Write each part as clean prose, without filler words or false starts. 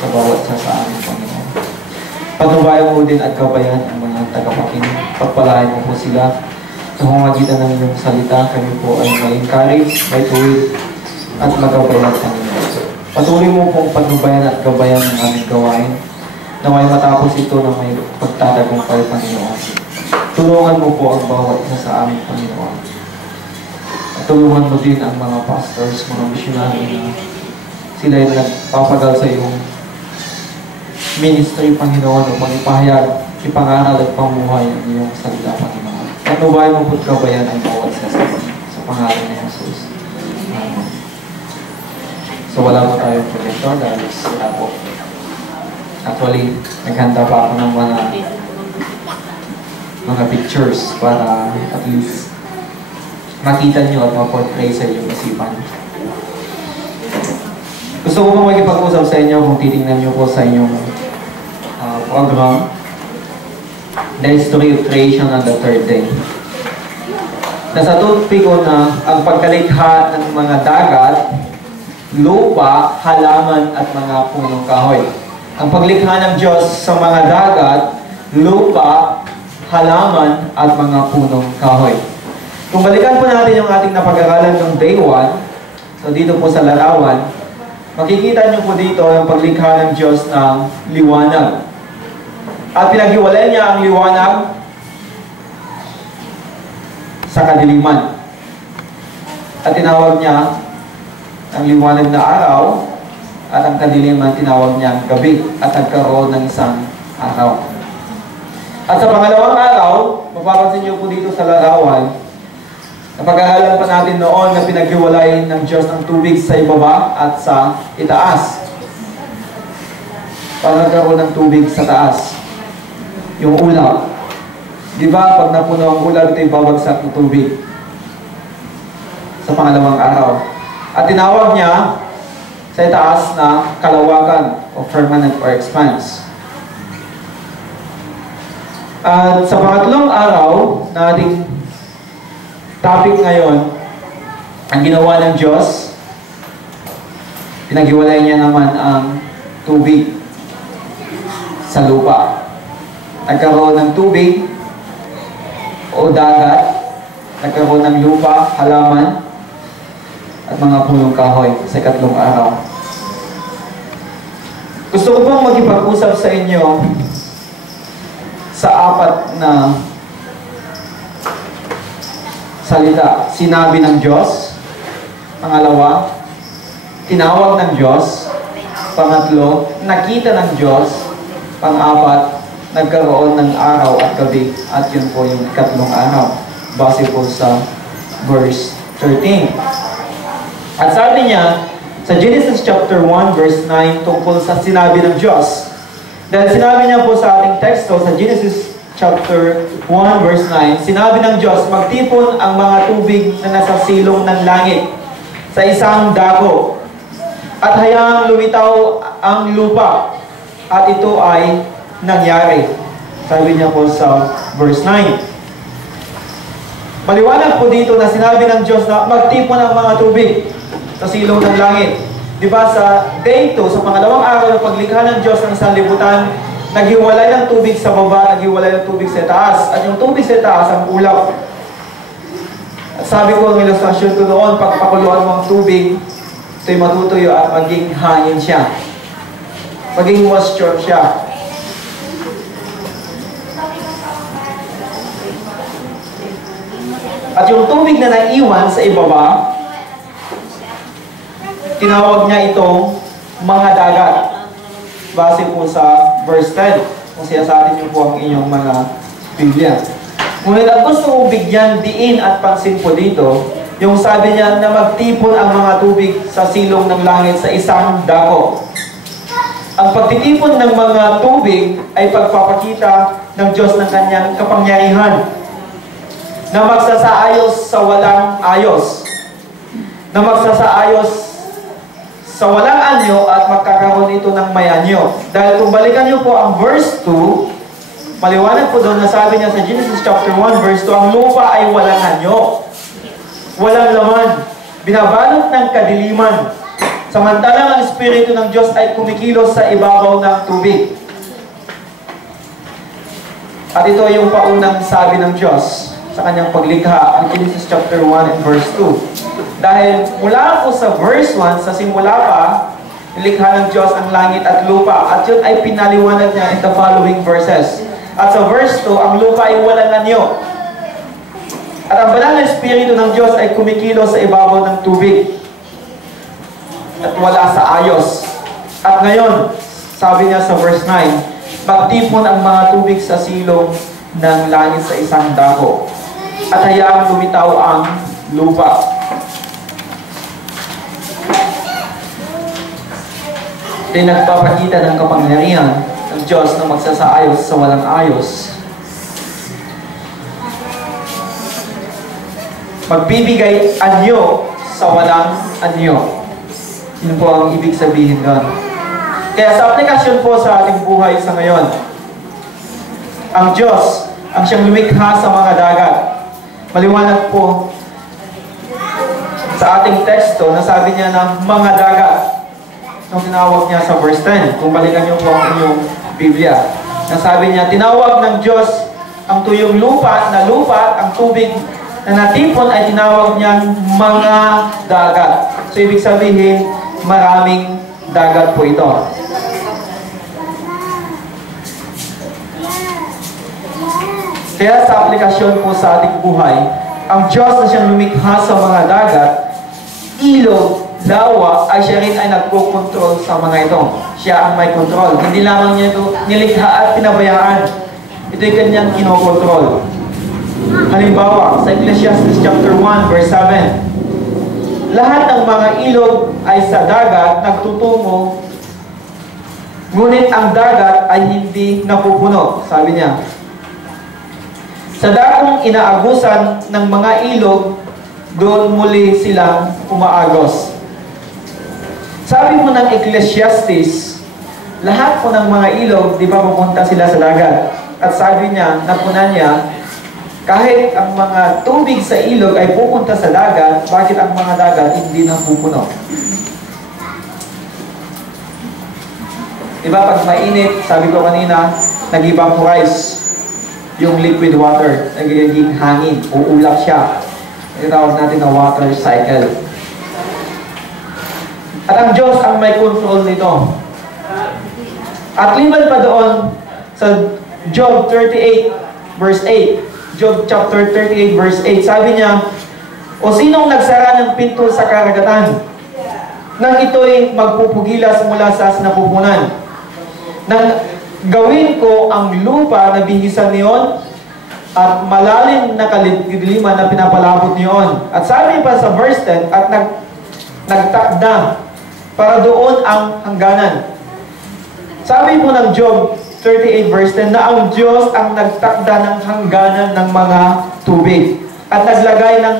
sa bawat isa sa aming Panginoon. Patnubayan mo din at gabayan ang mga tagapakinig. Pagpalain mo po sila sa pamamagitan ng iyong salita. Kami po ay may encourage, may tuwid at magabayan, Panginoon. Patuloy mo pong patnubayan at gabayan ang aming gawain na may matapos ito na may pagtatagumpay, Panginoon. Tulungan mo po ang bawat isa sa aming Panginoon. At tulungan mo din ang mga pastors, mga missionary na sila ay nagpapagal sa iyong ministry, Panginoon, upang ipahayag, ipangaral at pamuhay ang iyong salita, Panginoon. At nubayan mo po't gabayan ang bawat isa sa pangalan ni Jesus. Amen. So wala po tayong projector dahil wala po. Actually, naghanda pa ako ng mga pictures para at least makita nyo at ma-portray sa inyong isipan. Gusto ko pong magipag-usap sa inyo kung titingnan nyo po sa inyong program, The History of Creation on the Third Day. Nasa topic ko na ang pagkalikha ng mga dagat, lupa, halaman at mga punong kahoy. Ang paglikha ng Diyos sa mga dagat, lupa, halaman at mga punong kahoy. Kung balikan po natin yung ating napag-aralan ng Day 1, so dito po sa larawan, makikita nyo po dito ang paglikha ng Diyos ng liwanag. At pinaghiwalay niya ang liwanag sa kadiliman. At tinawag niya ang liwanag na araw at ang kadiliman tinawag niya gabi at nagkaroon ng isang araw. At sa pangalawang araw, mapapansin niyo po dito sa larawan, napag-aralan pa natin noon na pinaghiwalay ng Diyos ng tubig sa ibaba at sa itaas. Para nagkaroon ng tubig sa taas. Yung ulap. Di ba, pag napuno ang ulap, ito'y babagsak ng tubig. Sa pangalawang araw. At tinawag niya sa itaas na kalawakan o firmament or expanse. At sa pangatlong araw na ating topic ngayon, ang ginawa ng Diyos, pinaghiwalay niya naman ang tubig sa lupa. Nagkaroon ng tubig o dagat, nagkaroon ng lupa, halaman, at mga punong kahoy sa ikatlong araw. Gusto ko pong magipag-usap sa inyo sa apat na salita. Sinabi ng Diyos. Pangalawa, tinawag ng Diyos. Pangatlo, nakita ng Diyos. Pang-apat, nagkaroon ng araw at gabi. At yun po yung ikatlong araw. Base po sa verse 13. At sabi niya, sa Genesis chapter 1 verse 9, tungkol sa sinabi ng Diyos. Dahil sinabi niya po sa ating teksto, sa Genesis chapter 1 verse 9, sinabi ng Diyos, magtipon ang mga tubig na nasa silong ng langit sa isang dako at hayaang lumitaw ang lupa. At ito ay nangyari. Sabi niya po sa verse 9. Maliwanag po dito na sinabi ng Diyos na magtipon ang mga tubig sa silong ng langit. Di ba sa day 2, sa pangalawang araw ng paglikha ng Diyos ng isang libutan, naghiwalay ng tubig sa baba, naghiwalay ng tubig sa taas. At yung tubig sa taas, ang ulap. At sabi ko ang ilustrasyon ko noon, pagpakuluan mo ang tubig, ito'y matutuyo at maging hangin siya. Maging moisture siya. At yung tubig na naiwan sa ibaba, tinawag niya itong mga dagat. Base po sa verse 10. Kung siya sa atin yung po ang inyong mga Biblia. Ngunit ang gusto kong bigyan diin at pansin po dito, yung sabi niya na magtipon ang mga tubig sa silong ng langit sa isang dako. Ang pagtitipon ng mga tubig ay pagpapakita ng Diyos ng kanyang kapangyarihan na magsasaayos sa walang ayos. Na magsasaayos sa walang anyo at magkakaroon ito ng may anyo. Dahil kung balikan niyo po ang verse 2, maliwanag po doon na sabi niya sa Genesis chapter 1 verse 2, ang lupa ay walang anyo. Walang laman. Binabalot ng kadiliman. Samantalang ang Espiritu ng Diyos ay kumikilos sa ibabaw ng tubig. At ito ay yung paunang sabi ng Diyos sa kanyang paglikha, ang Genesis chapter 1 and verse 2. Dahil mula po sa verse 1, sa simula pa, nilikha ng Diyos ang langit at lupa. At yun ay pinaliwanag niya in the following verses. At sa verse 2, ang lupa ay walang anyo. At ang banal na Espiritu ng Diyos ay kumikilos sa ibabaw ng tubig. At wala sa ayos. At ngayon, sabi niya sa verse 9, magtipon ang mga tubig sa silong ng langit sa isang dako. At hayaang lumitaw ang lupa. Ito'y nagpapakita ng kapangyarihan ng Diyos na magsasaayos sa walang ayos. Magbibigay anyo sa walang anyo. Yun po ang ibig sabihin doon. Kaya sa aplikasyon po sa ating buhay sa ngayon, ang Diyos, ang siyang lumikha sa mga dagat. Maliwanag po sa ating teksto na sabi niya ng mga dagat. Nung tinawag niya sa verse 10, kung balikan niyo po ang inyong Biblia, na sabi niya, tinawag ng Diyos ang tuyong lupa, na lupa, ang tubig na natipon ay tinawag niyang mga dagat. So, ibig sabihin, maraming dagat po ito. Kaya sa aplikasyon po sa ating buhay, ang Diyos na siyang lumikha sa mga dagat, ilog, lawa, ay siya rin ay nagpo-control sa mga ito. Siya ang may control. Hindi lamang niya ito nilikha at pinabayaan. Ito'y kanyang kinokontrol. Halimbawa, sa Ecclesiastes chapter 1, verse 7, lahat ng mga ilog ay sa dagat nagtutungo, ngunit ang dagat ay hindi napupuno, sabi niya. Sa dakong inaagusan ng mga ilog, doon muli silang umaagos. Sabi mo ng Ecclesiastes, lahat po ng mga ilog, di ba pupunta sila sa dagat? At sabi niya, napunan niya, kahit ang mga tubig sa ilog ay pupunta sa dagat, bakit ang mga dagat hindi napupuno? Diba pag mainit, sabi ko kanina, nag-evaporize yung liquid water, nagiging hangin, uulap siya. Itawag natin na water cycle. At ang Diyos ang may control nito. At liban pa doon sa Job 38 verse 8, Job chapter 38 verse 8, sabi niya, o sinong nagsara ng pinto sa karagatan nang ito'y magpupugilas mula sa sinapupunan, nang gawin ko ang lupa na bihisan niyon at malalim na kalidliman na pinapalabot niyon. At sabi pa sa verse 10, at nagtakda para doon ang hangganan. Sabi po ng Job 38 verse 10 na ang Diyos ang nagtakda ng hangganan ng mga tubig at naglagay ng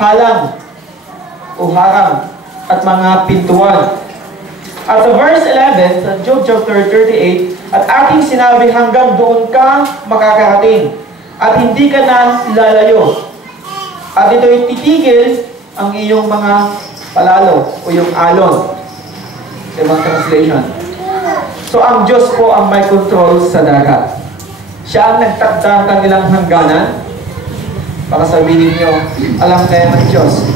halang o harang at mga pintuan. At sa verse 11 sa Job chapter 38, at ating sinabi hanggang doon ka makakarating at hindi ka na lalayo. At ito'y titigil ang iyong mga palalo o yung alon. Sa ibang translation. So ang Diyos po ang may control sa dagat. Siya ang nagtakda ng kanilang hangganan. Baka sabihin nyo, alam kaya ng Diyos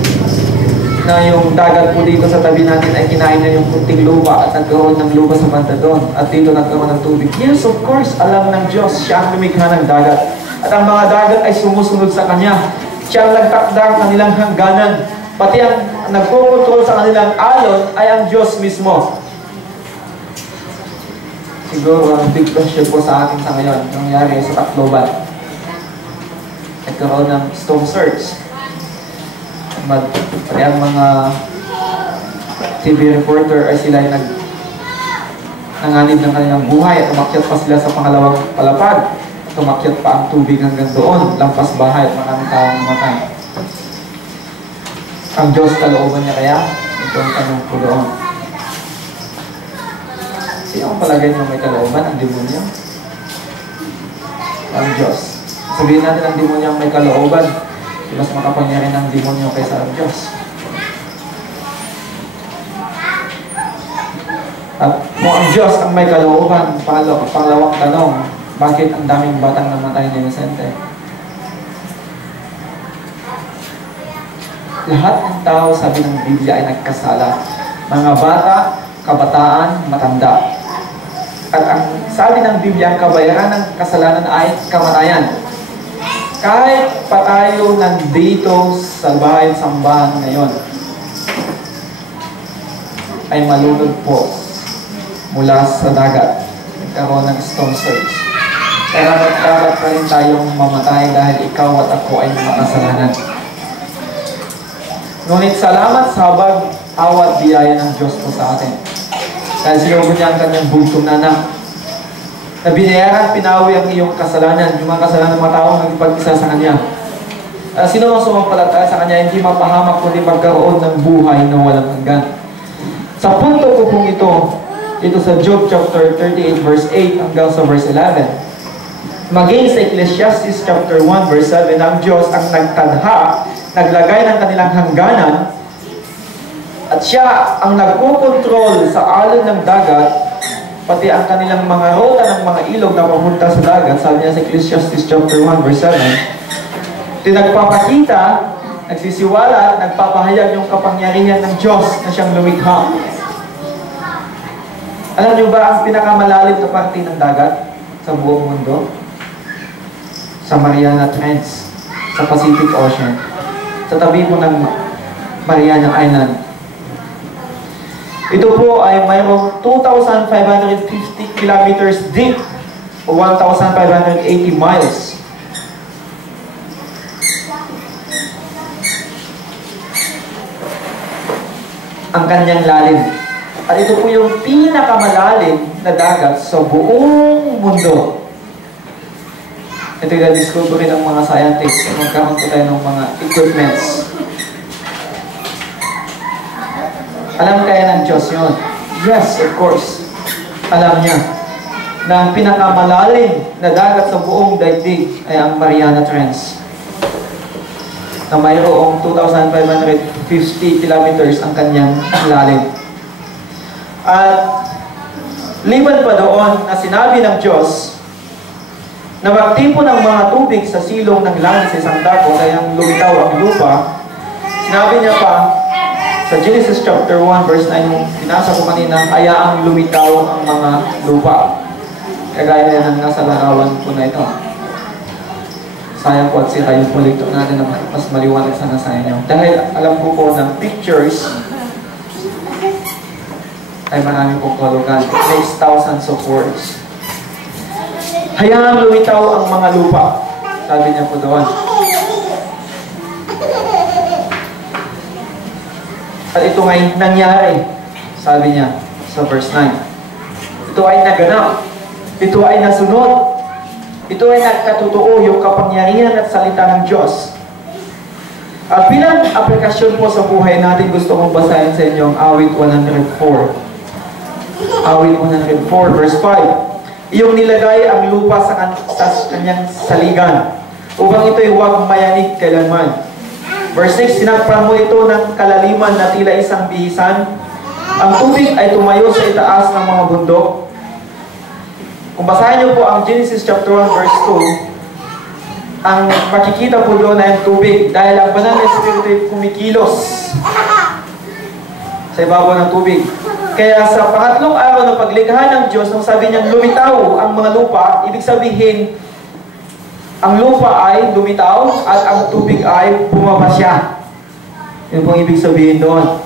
na yung dagat po dito sa tabi natin ay kinain na yung kunting lupa at nagkaroon ng lupa sa banda doon. At dito nagkaroon ng tubig. Yes, of course, alam ng Diyos. Siya ang lumikha ng dagat. At ang mga dagat ay sumusunod sa Kanya. Siya ang nagtakda ng kanilang hangganan. Pati ang nagkokontrol sa kanilang alon ay ang Diyos mismo. Siguro, ang big question po sa atin sa ngayon, nangyari sa Tacloban. Nagkaroon ng storm surge. Pati ang mga TV reporter ay sila nanganib ng kanilang buhay at umakyat pa sila sa pangalawang palapag. At umakyat pa ang tubig hanggang doon, lampas bahay at maraming taong namatay. Ang Diyos kalooban niya kaya? Ito ang tanong ko doon. Sino ang palagay niyo may kalooban? Ang demonyo? Ang Diyos. Sabihin natin ang demonyo ang may kalooban. Mas makapangyarihan ng demonyo kaysa ang Diyos. At kung ang Diyos ang may kalooban, pangalawang tanong, bakit ang daming batang namatay na inosente? Lahat ng tao, sabi ng Biblia, ay nagkasala. Mga bata, kabataan, matanda. At ang sabi ng Biblia, ang kabayaran ng kasalanan ay kamatayan. Kahit pa tayo nandito sa bahay sambahan ngayon, ay malulod po mula sa dagat. Nagkaroon ng storm surge. Kaya dapat pa rin tayong mamatay dahil ikaw at ako ay makasalanan. Ngunit salamat sa habag, awat, biyaya ng Diyos po sa atin. Dahil sinubo niya ang kanyang bugtong na anak. Na binayaran, pinawi ang iyong kasalanan, yung mga kasalanan ng mga taong nagpag-isa sa Kanya. Sino ang sumampalataya sa Kanya, hindi mapahamak kundi magkaroon ng buhay na walang hanggan. Sa punto ko pong ito sa Job chapter 38 verse 8 hanggang sa verse 11. Maging sa Ecclesiastes chapter 1 verse 7, ang Diyos ang nagtadha, naglagay ng kanilang hangganan, at siya ang nagkukontrol sa alon ng dagat, pati ang kanilang mga rota ng mga ilog na papunta sa dagat. Sabi niya sa Ecclesiastes chapter 1 verse 7, ito nagpapakita, nagsisiwala, nagpapahayag yung kapangyarihan ng Diyos na siyang lumikha. Alam niyo ba ang pinakamalalim na parte ng dagat sa buong mundo? Sa Mariana Trench, sa Pacific Ocean, sa tabi po ng Mariana Island. Ito po ay mayroong 2,550 kilometers deep o 1,580 miles. Ang kanyang lalim. At ito po yung pinakamalalim na dagat sa buong mundo. Ito yung na-discover rin ng mga scientists. Magkaroon po tayo ng mga equipments. Alam kaya ng Diyos yun? Yes, of course. Alam niya na ang pinakamalalim na dagat sa buong daigdig ay ang Mariana Trench, na mayroong 2,550 kilometers ang kanyang lalim. At liban pa doon na sinabi ng Diyos na magtipon ng mga tubig sa silong ng langit sa isang dako, kaya lumitaw ang lupa. Sinabi niya pa sa Genesis chapter 1 verse 9, yung pinasa ko kanina, hayaang lumitaw ang mga lupa. Kagaya ng nasa larawan po na ito. Sayang po at sira yung projector natin na mas maliwanag sana sa inyo. Dahil alam ko po ng pictures ay marami pong kahulugan. It takes thousands of words. Hayaang lumitaw ang mga lupa. Sabi niya po doon. At ito ngay nangyari, sabi niya sa verse 9. Ito ay naganap. Ito ay nasunod. Ito ay nagkatotoo yung kapangyarihan at salita ng Diyos. At bilang aplikasyon po sa buhay natin, gusto kong basahin sa inyo ang awit 104. Awit 104 verse 5. Iyong nilagay ang lupa sa kanyang saligan, upang ito'y huwag mayanig kailanman. Verse 6, sinakpan mo ito ng kalaliman na tila isang bihisan. Ang tubig ay tumayo sa itaas ng mga bundok. Kung basahin niyo po ang Genesis chapter 1 verse 2, ang makikita po doon ay ang tubig. Dahil ang banal na espiritu ay kumikilos sa ibabaw ng tubig. Kaya sa pangatlong araw ng paglikha ng Diyos, nung sabi niyang lumitaw ang mga lupa, ibig sabihin, ang lupa ay lumitaw at ang tubig ay bumaba siya. Yun pong ibig sabihin doon.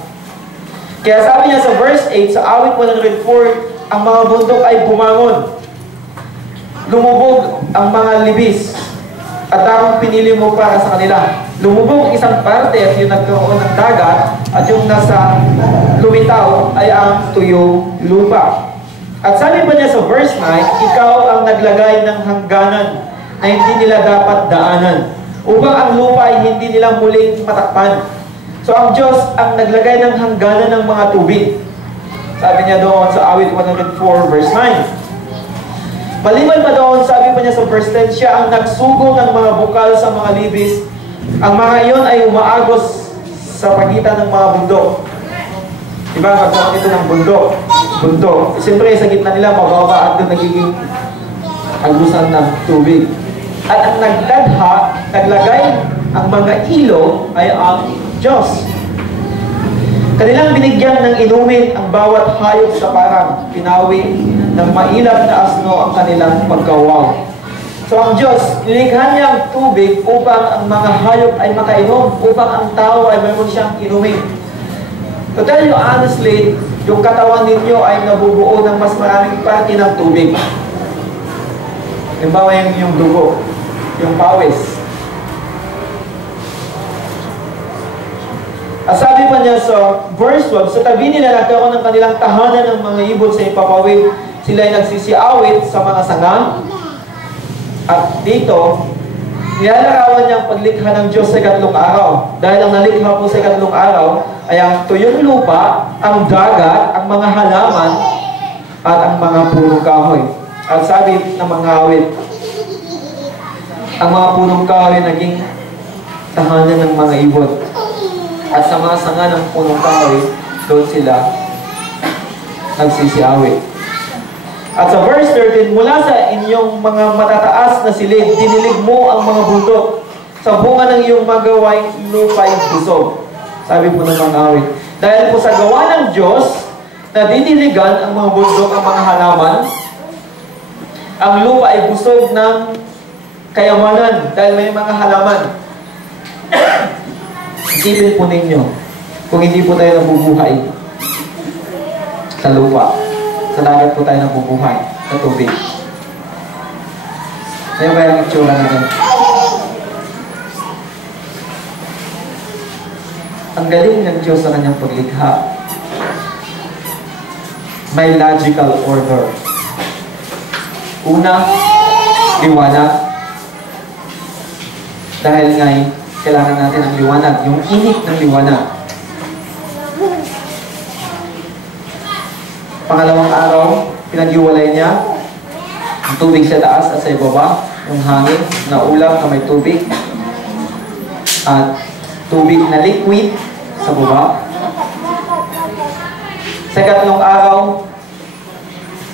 Kaya sabi niya sa verse 8, sa awit 104, ang mga bundok ay bumangon. Lumubog ang mga libis at akong pinili mo para sa kanila. Lumubog isang parte at yung nagkaroon ng dagat at yung nasa lumitaw ay ang tuyong lupa. At sabi pa niya sa verse 9, ikaw ang naglagay ng hangganan na hindi nila dapat daanan, upang ang lupa ay hindi nila muling matakpan. So ang Diyos ang naglagay ng hangganan ng mga tubig. Sabi niya doon sa awit 104 verse 9. Maliban pa doon, sabi pa niya sa verse 10, siya ang nagsugo ng mga bukal sa mga libis. Ang mga iyon ay umaagos sa pagitan ng mga bundok. Diba? Pagkakot ito ng bundok. bundok. Siyempre, sa gitna nila, mababa at doon nagiging agusan ng tubig. At ang naglagay ang mga ilog ay ang Diyos. Kanilang binigyan ng inumin ang bawat hayop sa parang pinawi ng mailap na asno ang kanilang pagkawaw. So ang Diyos, nilikha niya ang tubig upang ang mga hayop ay makainom, upang ang tao ay mayroon siyang inumin. To tell you honestly, yung katawan ninyo ay nabubuo ng mas maraming parte ng tubig. Halimbawa yung dugo, yung pawis. At sabi pa niya sa verse 12, sa tabi nila nagkaroon ng kanilang tahanan ng mga ibon sa ipapawid. Sila ay nagsisiawit sa mga sanga. At dito, nilalarawan niya ang paglikha ng Diyos sa ikatlong araw. Dahil ang nalikha po sa ikatlong araw ay ang tuyong lupa, ang dagat, ang mga halaman, at ang mga punong kahoy. At sabi ng mga awit, ang mga punong kahoy naging tahanan ng mga ibon. At sa mga sanga ng punong kahoy, doon sila nagsisiawit. At sa verse 13, mula sa inyong mga matataas na silid, dinilig mo ang mga bundok. Sa bunga ng iyong magawain, lupa'y busog. Sabi po ng mga awit. Dahil po sa gawa ng Diyos, na didiligan ang mga bundok, ang mga halaman, ang lupa ay busog ng kayamanan dahil may mga halaman. Isipin po ninyo, kung hindi po tayo nabubuhay sa lupa, sa dagat po tayo nabubuhay, sa tubig. Kaya ba yung itsura natin? Ang galing ng Diyos sa kanyang paglikha. May logical order. Una, liwanag. Dahil nga'y kailangan natin ang liwanag, yung init ng liwanag. Pangalawang araw, pinag-iwalay niya ang tubig sa taas at sa ibaba, yung hangin na ulap na may tubig, at tubig na liquid sa baba. Sa ikatlong araw,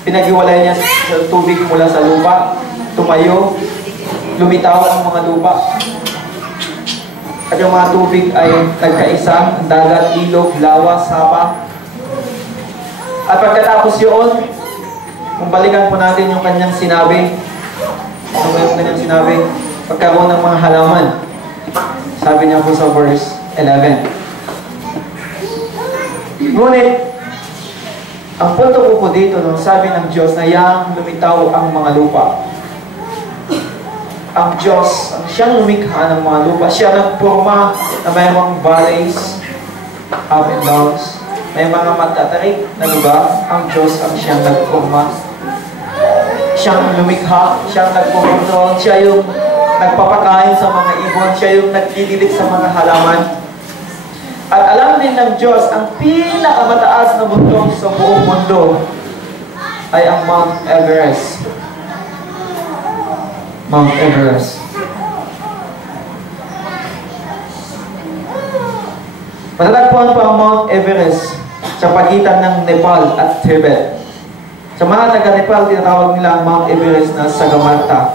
pinag-iwalay niya sa tubig mula sa lupa, tumayo, lumitaw ang mga lupa. At yung mga tubig ay nagkaisa, dagat, ilog, lawa, sapa. At pagkatapos yun, kung balikan po natin yung kanyang sinabi, pagkaroon ng mga halaman. Sabi niya po sa verse 11. Ngunit, ang punto po dito, no, sabi ng Diyos na yang lumitaw ang mga lupa. Ang Diyos, ang siyang lumikha ng mga lupa, siya nagporma na mayroong valleys, up and downs, may mga matatarik na lugar. Ang Diyos ang siyang nagporma. Siyang lumikha, siyang nagpokontrol, siya yung nagpapakain sa mga ibon, siya yung nagdidilig sa mga halaman. At alam din ng Diyos, ang pinakamataas na bundok sa buong mundo ay ang Mount Everest. Mount Everest. Matatagpuan pa ang Mount Everest sa pagitan ng Nepal at Tibet. Sa mga taga-Nepal, tinatawag nila ang Mount Everest na Sagarmatha.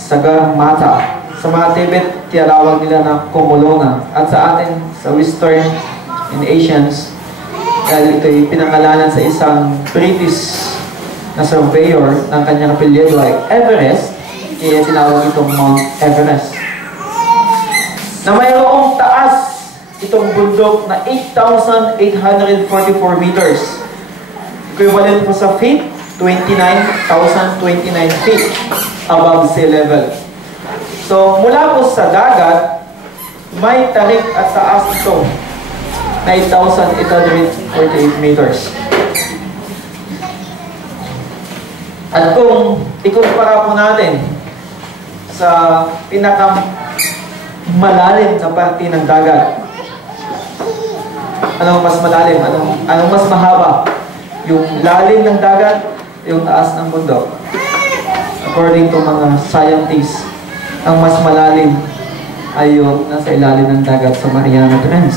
Sagarmatha. Sa mga Tibet, tinatawag nila na Komolona. At sa atin, sa Western and Asians, dahil ito'y pinangalanan sa isang British na surveyor ng kanyang apelyido ay Everest, kaya tinawag itong Mount Everest. Na mayroong taas itong bundok na 8,844 meters. Equivalent po sa feet, 29,029 feet above sea level. So, mula po sa dagat, may tarik at taas ito na 8,848 meters. At kung ikumpara po natin sa pinakamalalim na parte ng dagat, anong mas malalim? Anong mas mahaba? Yung lalim ng dagat, yung taas ng bundok. According to mga scientists, ang mas malalim ay yung nasa ilalim ng dagat sa Mariana Trench.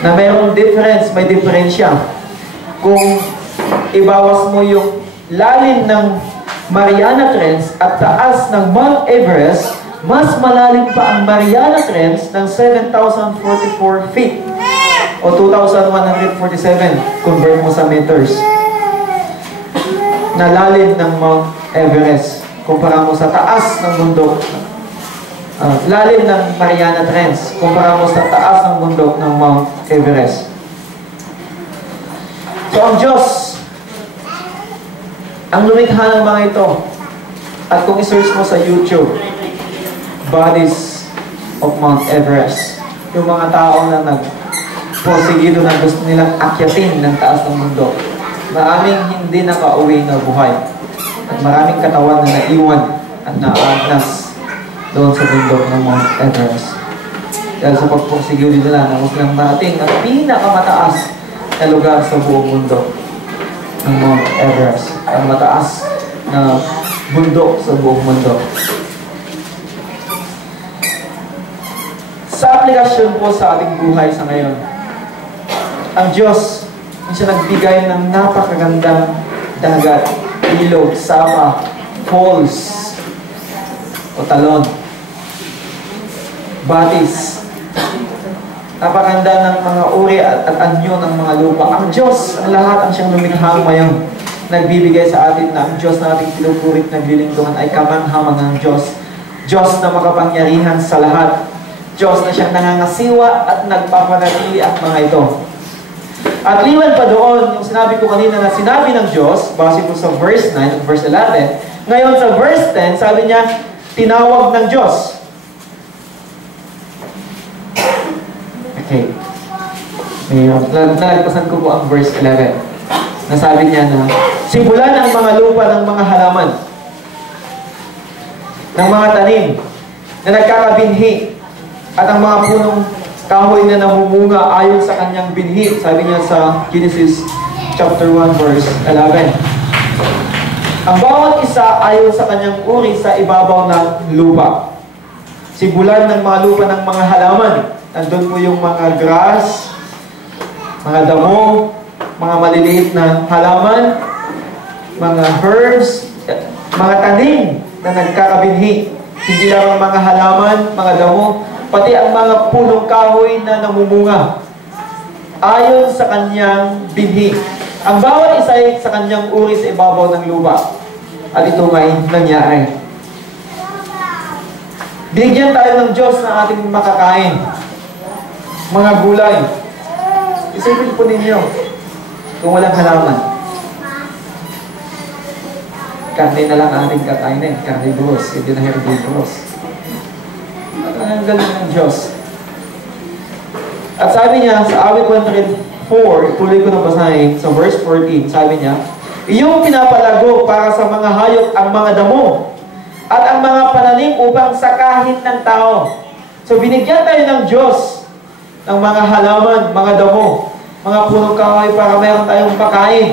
na mayroong difference, may diferensya. Kung ibawas mo yung lalim ng Mariana Trench at taas ng Mount Everest, mas malalim pa ang Mariana Trench ng 7,044 feet o 2,147 convert mo sa meters na lalim ng Mount Everest kumpara mo sa taas ng bundok lalim ng Mariana Trench kumpara mo sa taas ng bundok ng Mount Everest. So ang Diyos ang lumikha ng mga ito, at kung i-search mo sa YouTube, Bodies of Mount Everest, yung mga tao na nagposigido na gusto nilang akyatin ng taas ng mundo, maraming hindi nakauwi na buhay, at maraming katawan na naiwan at naagnas doon sa bundok ng Mount Everest. Dahil sa pagposigido nila na huwag lang marating ang pinakamataas na lugar sa buong mundo ng Mount Everest, ang mataas na bundok sa buong mundo. Sa aplikasyon po sa ating buhay sa ngayon, ang Diyos, siya nagbigay ng napakagandang dagat, ilog, sama, falls, o talon, batis, napakaganda ng mga uri at anyo ng mga lupa. Ang Diyos, ang lahat ang siyang lumikha ngayon, nagbibigay sa atin na ang Diyos na ating pinupurit na nililingkuhan ay kamanghamangang Diyos. Diyos na makapangyarihan sa lahat. Diyos na siyang nangangasiwa at nagpapanatili ang mga ito. At liwan pa doon, yung sinabi ko kanina na sinabi ng Diyos, base po sa verse 9 at verse 11, ngayon sa verse 10, sabi niya, tinawag ng Diyos. Okay. Nalagpasan ko po ang verse 11. Nasabi niya na, simulan ang mga lupa ng mga halaman, ng mga tanim, na nagkakabinhi, at ang mga punong kahoy na namumunga ayon sa kanyang binhi. Sabi niya sa Genesis chapter 1 verse 11. Ang bawat isa ayon sa kanyang uri sa ibabaw ng lupa. Simulan ng mga lupa ng mga halaman. Nandun po yung mga grass, mga damo, mga maliliit na halaman, mga herbs, mga tanim na nagkakabinhi. Hindi lang mga halaman, mga damo, pati ang mga punong kahoy na namumunga ayon sa kanyang binhi. Ang bawat isa ay sa kanyang uri sa ibabaw ng lupa. At ito may nangyari. Binigyan tayo ng Diyos na ating makakain. Mga gulay. Isipin po ninyo, kung walang halaman, karne na lang ating kakainin. Carnivorous, hindi na herbivorous. Ang galing ng Diyos. At sabi niya, sa awit 104, tuloy ko na basahin, sa verse 14, sabi niya, iyong pinapalago para sa mga hayop ang mga damo, at ang mga pananim upang sakahin ng tao. So binigyan tayo ng Diyos ng mga halaman, mga damo, mga punong kahoy para mayroon tayong pagkain.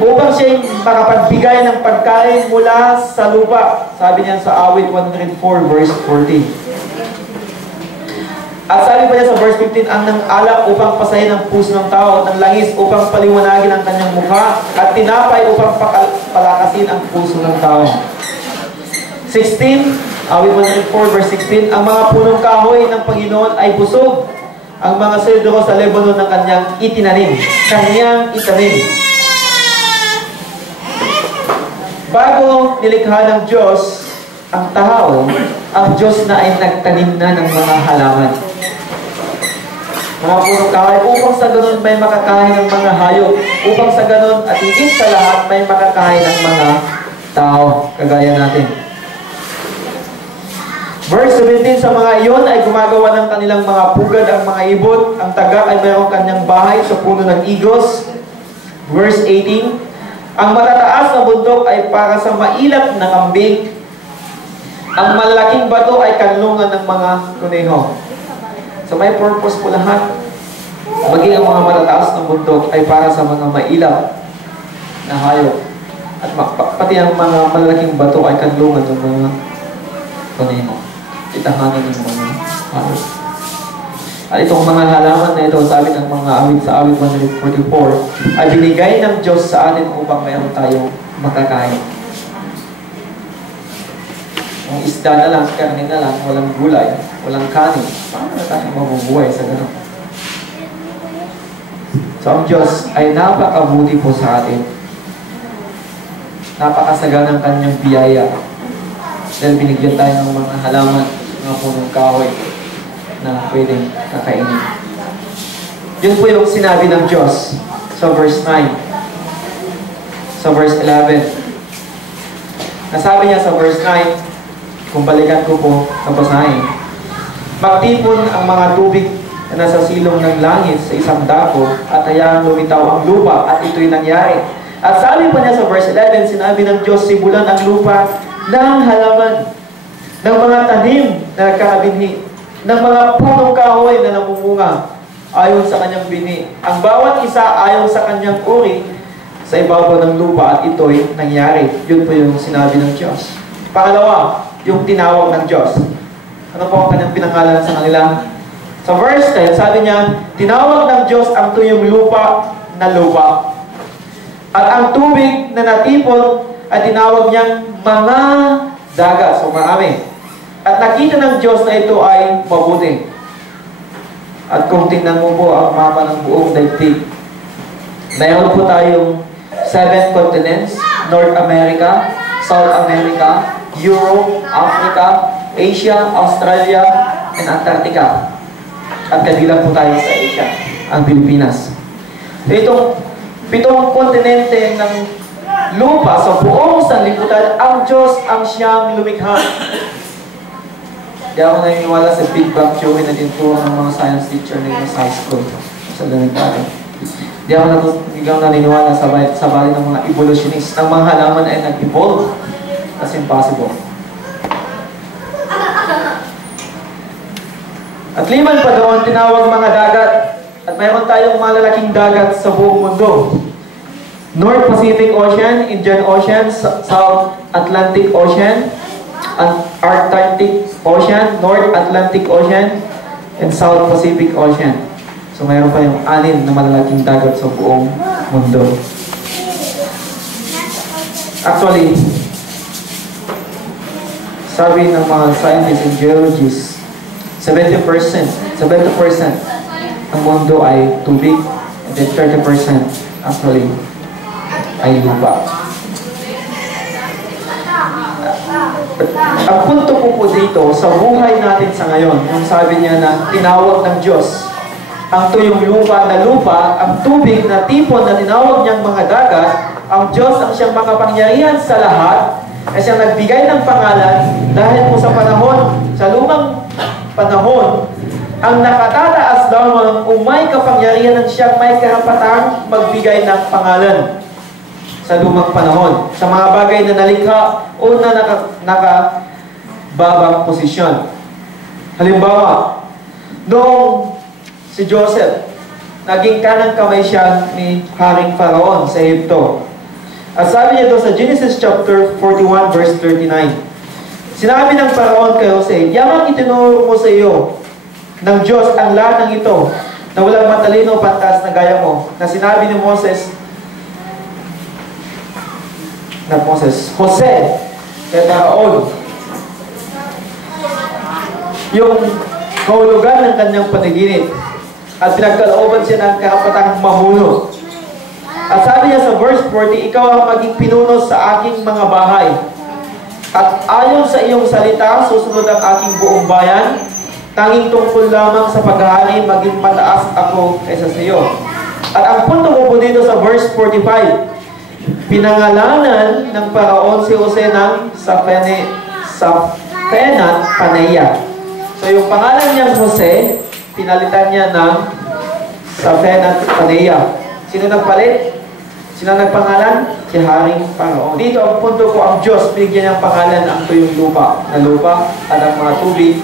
Upang siya makapagbigay ng pagkain mula sa lupa. Sabi niya sa awit 104 verse 14. At sabi pa niya sa verse 15, ang nang alak upang pasahin ang puso ng tao at ng langis upang paliwanagin ang kanyang mukha at tinapay upang palakasin ang puso ng tao. 16, awit 104 verse 16, ang mga punong kahoy ng Panginoon ay busog. Ang mga sedro sa Lebanon ng kanyang itinanim. Kanyang itanim. Bago nilikha ng Diyos ang tao, ang Diyos na ay nagtanim na ng mga halaman. Mga punong kahoy, upang sa ganun may makakain ng mga hayop. Upang sa ganun at higit sa lahat may makakain ng mga tao. Kagaya natin. Verse 17, sa mga iyon ay gumagawa ng kanilang mga pugad ang mga ibot. Ang tagak ay mayroong kanyang bahay sa puno ng igos. Verse 18, ang matataas na bundok ay para sa mailap na kambing. Ang malalaking bato ay kanlungan ng mga kuneho. So may purpose po lahat. Maging ang mga matataas na bundok ay para sa mga mailap na hayop. At pati ang mga malalaking bato ay kanlungan ng mga kuneho. Itahanan ng mga hayop. At itong mga halaman na ito, sabi ng mga awit sa awit 144, ay binigay ng Diyos sa atin upang mayroon tayong makakain. Ang isda na lang, karne na lang, walang gulay, walang kanin. Paano na tayo mabubuhay sa ganun? So ang Diyos ay napakabuti po sa atin. Napakasaga ng kanyang biyaya. Dahil binigyan tayo ng mga halaman, mga punong kahoy na pwedeng kakainin. Yun po yung sinabi ng Diyos sa verse 9. Sa verse 11. Nasabi niya sa verse 9, kung balikan ko po sa basahin, magtipon ang mga tubig na nasa silong ng langit sa isang dako at hayaang lumitaw ang lupa at ito'y nangyari. At sabi pa niya sa verse 11, sinabi ng Diyos, simulan ang lupa ng halaman, ng mga tanim na nagkakabinhi, ng mga punong kahoy na namumunga ayon sa kanyang bini. Ang bawat isa ayon sa kanyang uri sa ibabaw ng lupa at ito'y nangyari. Yun po yung sinabi ng Diyos. Pangalawa, yung tinawag ng Diyos. Ano po ang kanyang pinangalan sa kanila? Sa verse 10, sabi niya, tinawag ng Diyos ang tuyong lupa na lupa. At ang tubig na natipon ay tinawag niyang mga dagat. So marami. At nakita ng Diyos na ito ay mabuti. At kung tingnan mo po ang mapa ng buong daigdig, mayroon po tayong 7 continents, North America, South America, Europe, Africa, Asia, Australia, and Antarctica. At kabilang po tayo sa Asia, ang Pilipinas. So itong 7 kontinente ng lupa sa buong sanlibutan, ang Diyos ang siyang lumikha. Di ako naniniwala sa Big Bang Theory na tinuturo ng mga science teacher na sa high school sa elementary. Di ako naniniwala sa bali ng mga evolutionist. Ang mga halaman ay nag-evolve. That's impossible. At liman pa doon, tinawag mga dagat. At mayroon tayong malalaking dagat sa buong mundo. North Pacific Ocean, Indian Ocean, South Atlantic Ocean, Arctic Ocean, North Atlantic Ocean, and South Pacific Ocean. So mayroon pa yung 6 na malalaking dagat sa buong mundo. Actually, sabi ng mga scientists and geologists, 70% ang mundo ay tubig, and then 30% actually ay lupa. Ang punto po dito sa buhay natin sa ngayon, yung sabi niya na tinawag ng Diyos ang tuyong lupa na lupa, ang tubig na tipon na tinawag niyang mga dagat, ang Diyos ang siyang makapangyarihan sa lahat, na siyang nagbigay ng pangalan dahil po sa panahon, sa lumang panahon, ang nakatataas lamang o may kapangyarihan ng siyang may karapatang magbigay ng pangalan sa lumang panahon. Sa mga bagay na nalikha o na nakababang posisyon. Halimbawa, noong si Joseph, naging kanang kamay siya ni Haring Faraon sa Egypto. At sabi niya doon sa Genesis chapter 41 verse 39, sinabi ng Faraon kay Jose, yamang itinuro mo sa iyo ng Diyos ang lahat ng ito na walang matalino pantas na gaya mo, na sinabi ni Moses, Jose, kay Faraon, yung kahulugan ng kanyang panaginip at pinagkalooban siya ng karapatang mamuno. At sabi niya sa verse 40, ikaw ang maging pinuno sa aking mga bahay. At ayon sa iyong salita, susunod ang aking buong bayan. Tanging tungkol lamang sa paghahari, maging mataas ako kaysa sa iyo. At ang punto ko po dito sa verse 45, pinangalanan ng Paraon si Jose ng Safenat Paneah. So yung pangalan niyang Jose, pinalitan niya ng Safenat Paneah. Sino nagpalit? Sino nagpangalan? Si Haring Paraon. Dito ang punto ko, ang Diyos, binigyan niyang pangalan ang tuyong lupa na lupa at ang mga tubig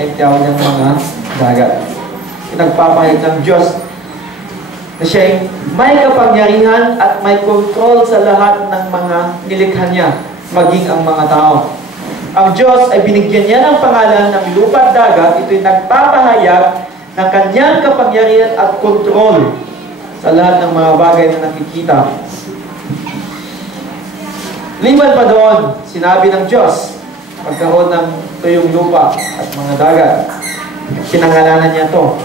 ay tawag niyang mga dagat. Nagpapahid ng Diyos na siya may kapangyarihan at may control sa lahat ng mga nilikha niya, maging ang mga tao. Ang Diyos ay binigyan niya ng pangalan ng lupa at dagat. Ito'y nagpapahayag ng kanyang kapangyarihan at kontrol sa lahat ng mga bagay na nakikita. Liban pa doon, sinabi ng Diyos, pagkaroon ng tuyong lupa at mga dagat, pinangalanan niya to.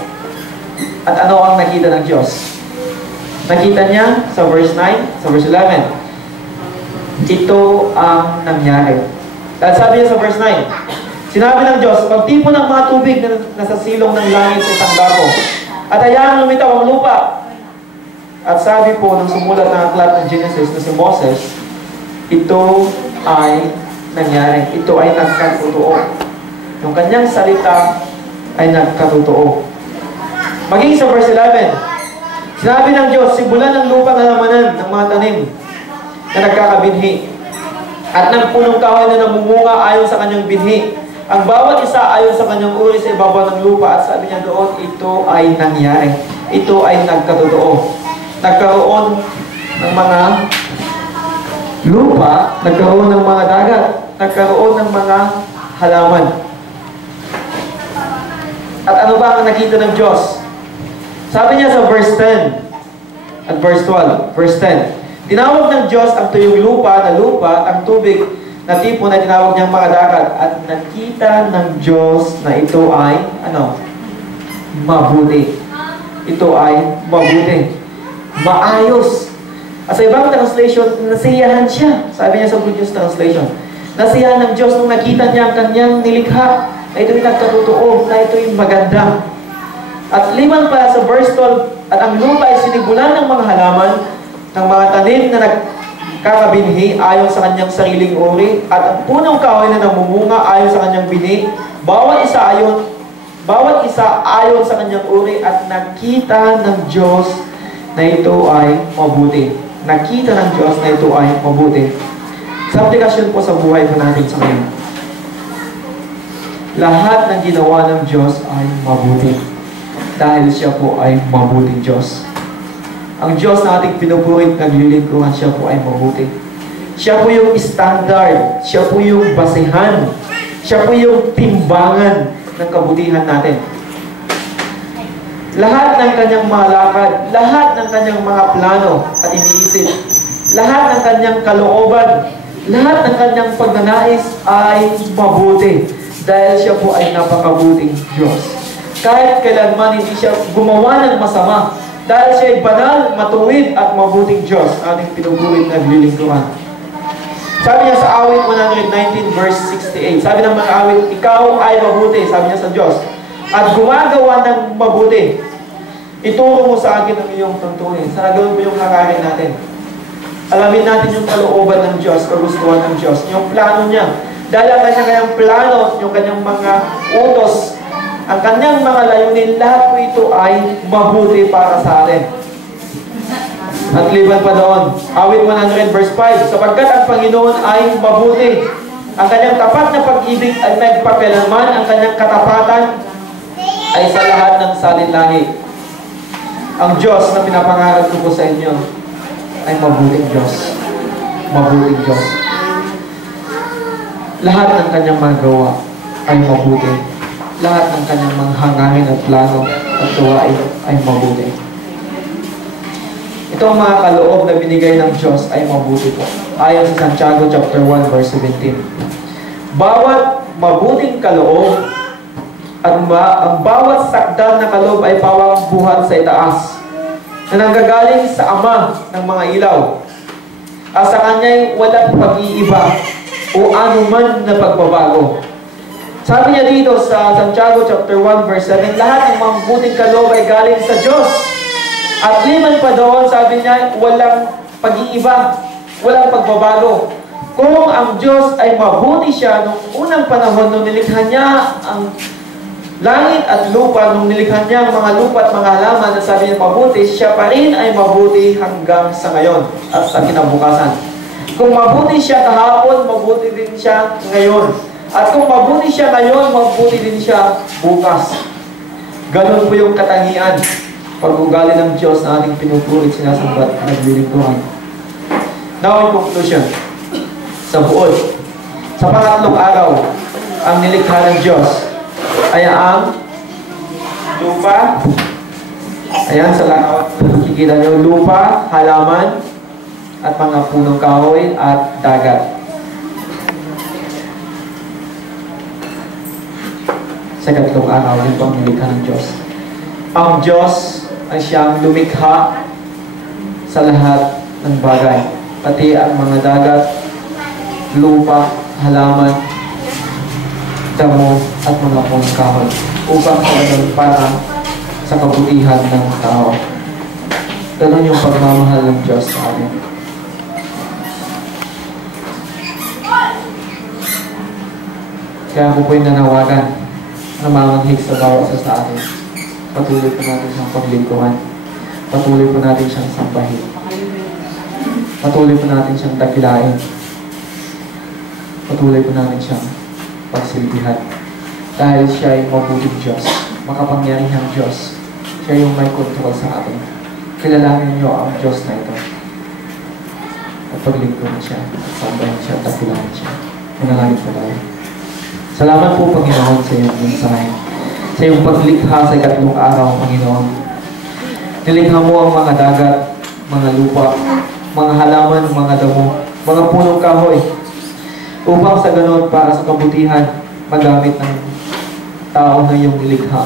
At ano ang nakita ng Diyos? Nakita niya sa verse 9, sa verse 11, ito ang nangyari. Dahil sabi niya sa verse 9, sinabi ng Diyos, magtipon ng mga tubig na nasa silong ng langit sa isang dako, at hayaan lumitaw ang lupa. At sabi po ng sumulat ng aklat ng Genesis na si Moses, ito ay nangyari. Ito ay nagkatotoo. Yung kanyang salita ay nagkatotoo. Maging sa verse 11, sinabi ng Diyos, sibulan ng lupa na lamanan ng mga tanim na nagkakabinhi, at ng punong kahoy na namumunga ayon sa kanyang binhi. Ang bawat isa ayon sa kanyang uri sa ibabaw ng lupa. At sabi niya doon, ito ay nangyari. Ito ay nagkatotoo. Nagkaroon ng mga lupa, nagkaroon ng mga dagat, nagkaroon ng mga halaman. At ano ba ang nakita ng Diyos? Sabi niya sa verse 10 at verse 12, verse 10, tinawag ng Diyos ang tuyong lupa na lupa, ang tubig na tipo na tinawag niyang mga dagat, at nakita ng Diyos na ito ay, mabuti. Ito ay mabuti. Maayos. At sa ibang translation, nasiyahan siya. Sabi niya sa Good News Translation, nasiyahan ng Diyos nung nakita niya ang kanyang nilikha, na ito'y nagkatotoo, na ito'y maganda. At liman pa sa verse 12, at ang lupa ay sinibulan ng mga halaman, ng mga tanim na nagkakabinhi ayon sa kanyang sariling uri, at ang punong kahoy na namumunga ayon sa kanyang bini, bawat isa ayon sa kanyang uri. At nakita ng Diyos na ito ay mabuti. Nakita ng Diyos na ito ay mabuti. Sa aplikasyon po sa buhay po natin sa ngayon, lahat ng ginawa ng Diyos ay mabuti. Dahil siya po ay mabuting Diyos. Ang Diyos na ating pinupurit, naglilingkuran, siya po ay mabuti. Siya po yung standard, siya po yung basihan, siya po yung timbangan ng kabutihan natin. Lahat ng kanyang mga lakad, lahat ng kanyang mga plano at iniisip, lahat ng kanyang kalooban, lahat ng kanyang pagnanais ay mabuti. Dahil siya po ay napakabuting Diyos. Kahit kailanman hindi siya gumawa ng masama, dahil siya ay banal, matuwid at mabuting Diyos, ating pinupurit na naglilingkuran. Sabi niya sa awit 119 verse 68, sabi ng mga awit, ikaw ay mabuti, sabi niya sa Diyos, at gumagawa ng mabuti. Ituro mo sa akin ang iyong tuntunin. Sana gawin mo yung hangarin natin. Alamin natin yung kalooban ng Diyos, kagustuhan ng Diyos, yung plano niya. Dahil ang kanyang plano, yung kanyang mga utos, ang kanyang mga layunin, lahat po ito ay mabuti para sa atin. At liban pa doon, awit 100 verse 5, sapagkat ang Panginoon ay mabuti. Ang kanyang tapat na pag-ibig ay magpakailanman, ang kanyang katapatan ay sa lahat ng salinlahi. Ang Diyos na pinapangarap ko po sa inyo ay mabuting Diyos. Mabuting Diyos. Lahat ng kanyang magawa ay mabuti. Lahat ng kanyang mga hangarin at plano at tuwain ay mabuti. Ito ang mga kaloob na binigay ng Diyos ay mabuti po. Ayon sa Santiago chapter 1 verse 17. Bawat mabuting kaloob at ang bawat sakdal na kaloob ay pawang buhat sa itaas na nanggagaling sa Ama ng mga ilaw. At sa Kanya'y walang pag-iiba o anuman na pagbabago. Sabi niya dito sa Santiago chapter 1 verse 7, lahat ng mabuting kaloob ay galing sa Diyos. At liman pa doon, sabi niya, walang pag-iiba, walang pagbabago. Kung ang Diyos ay mabuti siya nung unang panahon, nung nilikha niya ang langit at lupa, nung nilikha niya ang mga lupa at mga halaman, at sabi niya mabuti, siya pa rin ay mabuti hanggang sa ngayon at sa kinabukasan. Kung mabuti siya kahapon, mabuti din siya ngayon. At kung mabuti siya ngayon, mabuti din siya bukas. Ganon po yung katangian, pag-ugali ng Diyos na ating pinupurit, sinasambat, naglilingkuran. Now in conclusion, sa buod, sa pangatlong araw, ang nilikha ng Diyos ay ang lupa. Ayan, sa lahat nakikita nyo, lupa, halaman, at mga punong kahoy at dagat. Sa katlong araw, ito ang nilikha ng Diyos. Ang Diyos ay siyang lumikha sa lahat ng bagay. Pati ang mga dagat, lupa, halaman, damo, at mga punong kahoy. Upang para sa kabutihan ng tao. Ganun yung pagmamahal ng Diyos sa amin. Kaya ako po'y nanawagan na mamanhig sa bawat isa sa atin. Patuloy po natin siyang paglingkuhan. Patuloy po natin siyang sambahin. Patuloy po natin siyang dakilain. Patuloy po natin siyang pagsilbihan. Dahil siya ay mabuting Diyos, makapangyarihang Diyos. Siya yung may control sa atin. Kilalanin niyo ang Diyos na ito. At paglingkuhan siya, at sambahin siya, at dakilain siya. Manalangin po tayo. Salamat po, Panginoon, sa iyong mensahe. Sa iyong paglikha sa ikatlong araw, Panginoon. Nilikha mo ang mga dagat, mga lupa, mga halaman, mga damo, mga punong kahoy, upang sa ganon, para sa kabutihan, magamit ng tao na iyong nilikha.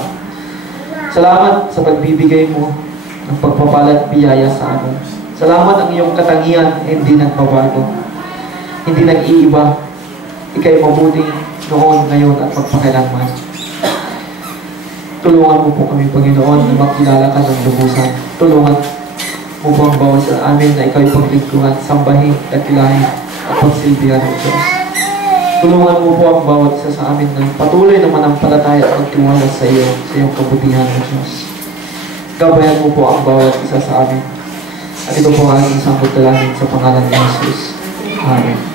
Salamat sa pagbibigay mo ng pagpapalat biyaya sa amin. Salamat ang iyong katangian, hindi nagbabago, hindi nag-iiba. Ika'y mabuting noon, ngayon, at magpakailanman. Tulungan mo po kami, Panginoon, na makilala ka ng lubusan. Tulungan mo po ang bawat sa amin na ikaw'y paglingkuhan, sambahin, dakilahin, at pagsilbihan ng Diyos. Tulungan mo po ang bawat isa sa amin na patuloy na manampalataya at magtiwala sa iyong kabutihan ng Diyos. Gabayan mo po ang bawat isa sa amin. At ito po ang aking sangkot dalangin sa pangalan ni Jesus. Amen.